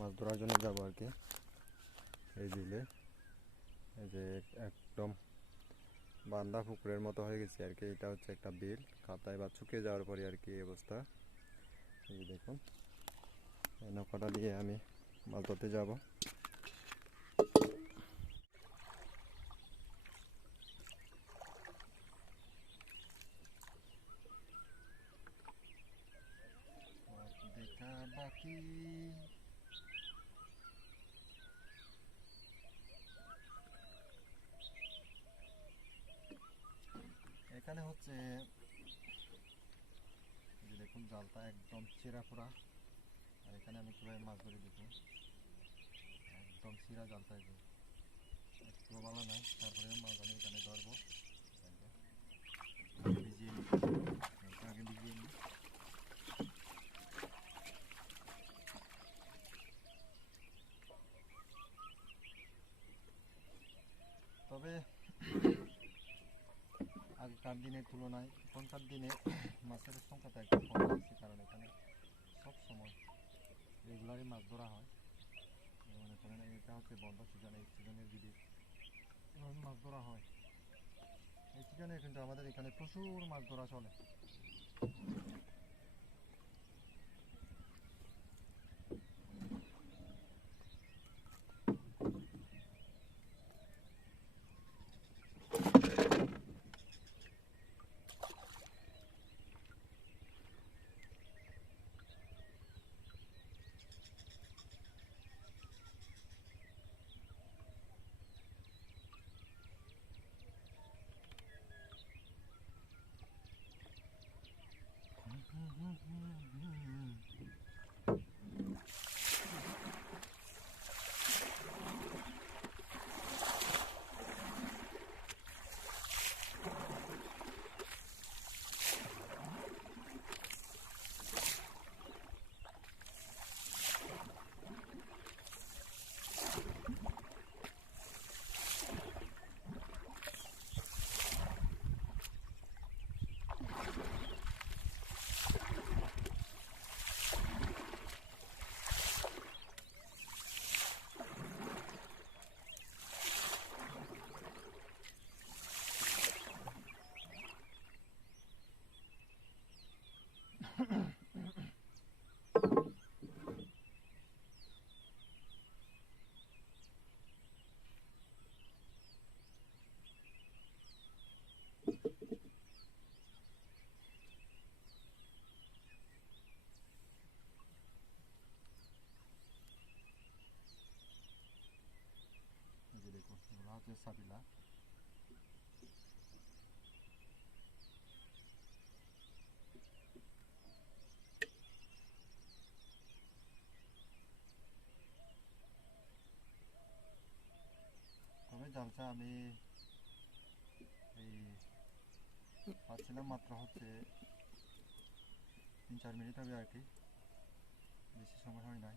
মাছ ধরার জন্য যাব আর কি। এই বিলে এই যে একদম বান্দা পুকুরের মতো হয়ে গেছে আর কি। এটা হচ্ছে একটা বিল। কাতায় বা শুকিয়ে যাওয়ার পরে আর কি এই অবস্থা। এই যে দেখুন। এই নৌকাটা দিয়ে আমি মাছ ধরতে যাব। বাকি। এখানে হচ্ছে যে দেখুন জালটা একদম চিরা ফোড়া আর এখানে আমি কীভাবে মাছ ধরে দেখুন। একদম চিরা জালটা যে। একটু ভালো নাই, তারপরে মাছ আমি এখানে ধরবো। ভিজিয়ে নিই। তবে আগেকার দিনের তুলনায় এখনকার দিনে মাছের সংখ্যাটা একটু কম হয়েছে কারণ এখানে সব সময় রেগুলারই মাছ ধরা হয়। মনে করেন, এটা হচ্ছে বন্ধ সিজন এই সিজনের যদি মাছ ধরা হয়, এই সিজনে কিন্তু আমাদের এখানে প্রচুর মাছ ধরা চলে এই যে হচ্ছে সাবিলা। তবে জালটা আমি এই পাচ্ছিলাম মাত্র হচ্ছে তিন চার মিনিট হবে আর কি। বেশি সময় হয় নাই।